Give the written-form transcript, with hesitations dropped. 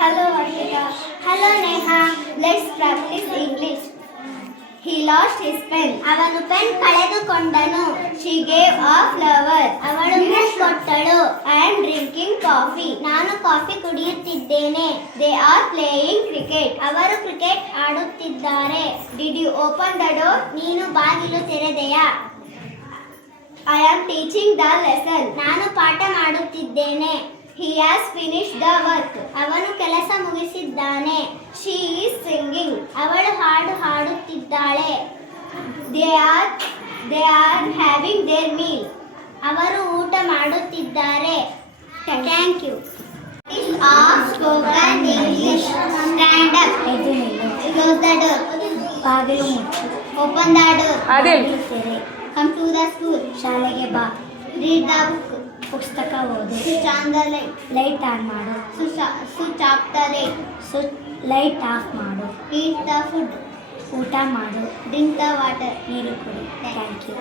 Hello Arpita. Hello Neha. Let's practice English. He lost his pen. ಅವನು pen ಕಳೆದುಕೊಂಡನು. She gave a flower. ಅವಳು ಹೂ ಕೊಟ್ಟಳು. I am drinking coffee. ನಾನು coffee ಕುಡಿಯುತ್ತಿದ್ದೇನೆ. They are playing cricket. ಅವರು cricket ಆಡುತ್ತಿದ್ದಾರೆ. Did you open the door? ನೀನು ಬಾಗಿಲು ತೆರೆದೆಯಾ? I am teaching the lesson. ನಾನು ಪಾಠ ಮಾಡುತ್ತಿದ್ದೇನೆ. He has finished the work. ಅವನು ಕೆಲಸ ಮುಗಿಸಿದ್ದಾನೆ. She is singing. ಅವಳು ಹಾಡು ಹಾಡುತ್ತಿದ್ದಾಳೆ. They are having their meal. ಅವರು ಊಟ ಮಾಡುತ್ತಿದ್ದಾರೆ. Thank you. This is our spoken English. Stand up. Close the door. ಬಾಗಿಲು ಮುಚ್ಚು. Open the door. ಬಾಗಿಲು ತೆರೆ. Come to the school. ಶಾಲೆಗೆ ಬಾ. Read the book. ಪುಸ್ತಕ ಓದು. Switch on the light. Light on ಮಾಡು. Switch off the light. Light off ಮಾಡು. Eat the food. ಊಟ ಮಾಡು. Drink the water. ನೀರು ಕುಡಿ. Thank you.